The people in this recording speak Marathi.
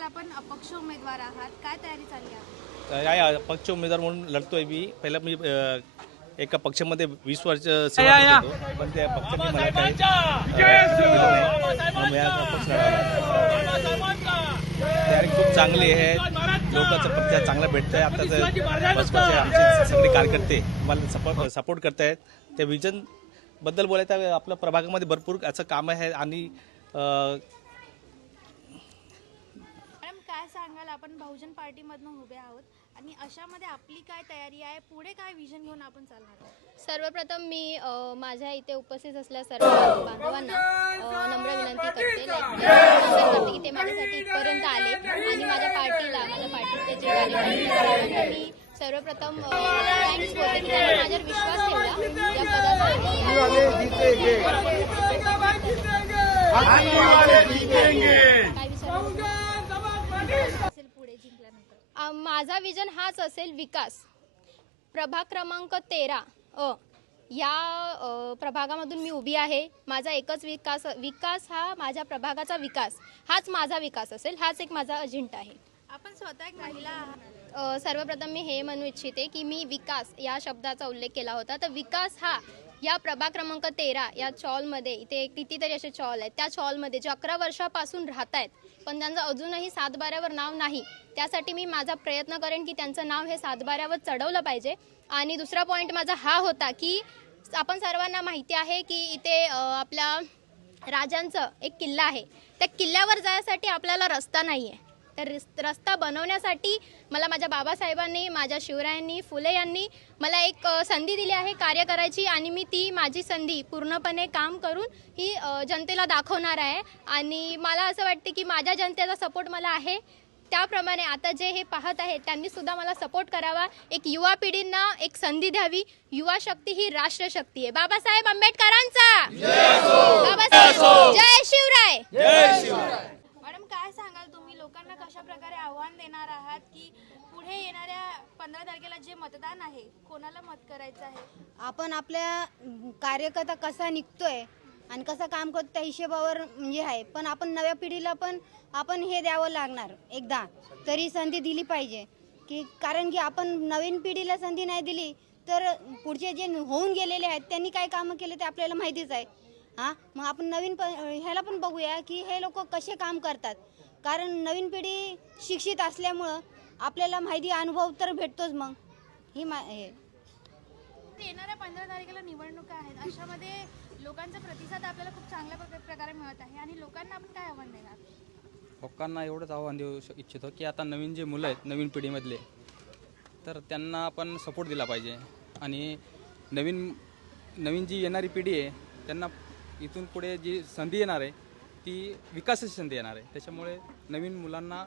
सांगाल, आपण अपक्ष उमेदवार आहात, काय तयारी चालली आहे? तर या अपक्ष उमेदवार म्हणून लढतोय मी. पहिला मी एका पक्षामध्ये 20 वर्ष सेवा करत होतो, पण त्या पक्षाने मला काही दिलं नाही. म्हणून मी आज अपक्ष लढायला. तयारी खूप चांगली आहे, लोकांचा प्रतिसाद चांगला भेटतोय. आता बसपाचे आमचे सगळे कार्यकर्ते मला सपोर्ट करतायत. त्या विजन बद्दल बोलायचं, आपल्या प्रभागामध्ये भरपूर असं काम आहे. आणि मॅडम, काय सांगाल, आपण बहुजन पार्टीमधून उभे आहोत आणि अशामध्ये आपली काय तयारी आहे, पुढे काय विजन घेऊन आपण चालणार आहोत? सर्वप्रथम मी माझ्या इथे उपस्थित असलेल्या सर्व बांधवांना नम्र विनंती करते की ते माझ्यासाठी इथपर्यंत आले आणि माझ्या पार्टीचे जे कार्यकर्ते आहेत मी सर्वप्रथम थँक्स बोलते की त्यांनी माझ्यावर विश्वास ठेवला या पदासाठी. पुढे जिंकल्यानंतर माझा विजन हाच असेल, विकास. प्रभाग क्रमांक 13 या प्रभागामधून मी उभी आहे. माझा एकच विकास हा माझ्या प्रभागाचा विकास, हाच माझा विकास असेल, हाच एक माझा अजेंडा आहे. आपण स्वतः एक महिला आहात. सर्वप्रथम मी हे म्हणू इच्छिते की मी विकास या शब्दाचा उल्लेख केला होता, तर विकास हा या प्रभाग क्रमांक 13 या चॉलमध्ये, इथे कितीतरी असे चॉल आहेत, त्या चॉलमध्ये जे 11 वर्षापासून राहत आहेत पण त्यांचं अजूनही 7/12वर नाव नाही, त्यासाठी मी माझा प्रयत्न करेन की त्यांचं नाव हे 7/12वर चढवलं पाहिजे. आणि दुसरा पॉईंट माझा हा होता की आपण सर्वांना माहिती आहे की इथे आपल्या राजांचं एक किल्ला आहे, त्या किल्ल्यावर जाण्यासाठी आपल्याला रस्ता नाही आहे. तर रस्ता बनवण्यासाठी मला माझ्या बाबासाहेबांनी, माझ्या शिवरायांनी, फुले यांनी मला एक संधी दिली आहे कार्य करायची, आणि मी ती माझी संधी पूर्णपणे काम करून ही जनतेला दाखवणार आहे. आणि मला असं वाटते की माझ्या जनतेचा सपोर्ट मला आहे, त्याप्रमाणे आता जे हे पाहत आहेत त्यांनी सुद्धा मला सपोर्ट करावा. एक युवा पिढींना एक संधी द्यावी. युवा शक्ती ही राष्ट्रशक्ती आहे. बाबासाहेब आंबेडकरांचा जय शिवराय. मॅडम, काय सांगाल, तुम्ही लोकांना कशा प्रकारे आव्हान देणार आहात की पुढे येणाऱ्या 15 तारखेला जे मतदान आहे, कोणाला मत करायचं आहे? आपण आपल्या कार्यकर्ता कसा निघतोय आणि कसं काम करतो त्या हिशोबावर म्हणजे आहे, पण आपण नव्या पिढीला पण आपण हे द्यावं लागणार, एकदा तरी संधी दिली पाहिजे. की कारण की आपण नवीन पिढीला संधी नाही दिली तर पुढचे जे होऊन गेलेले आहेत त्यांनी काय कामं केले ते आपल्याला माहितीच आहे. मग आपण नवीन ह्याला पण बघूया की हे लोक कसे काम करतात, कारण नवीन पिढी शिक्षित असल्यामुळं आपल्याला माहिती, अनुभव तर भेटतोच. मग ही येणाऱ्या 15 तारखेला निवडणुका आहेत, अशामध्ये लोकांचा प्रतिसाद आपल्याला खूप चांगल्या प्रकारे मिळत आहे आणि लोकांना आपण काय आव्हान देणार? लोकांना एवढंच आव्हान देऊ इच्छितो की आता नवीन जे मुलं आहेत, नवीन पिढीमधले, तर त्यांना आपण सपोर्ट दिला पाहिजे. आणि नवीन जी येणारी पिढी आहे त्यांना इथून पुढे जी संधी येणार आहे ती विकासाची संधी येणार आहे. त्याच्यामुळे नवीन मुलांना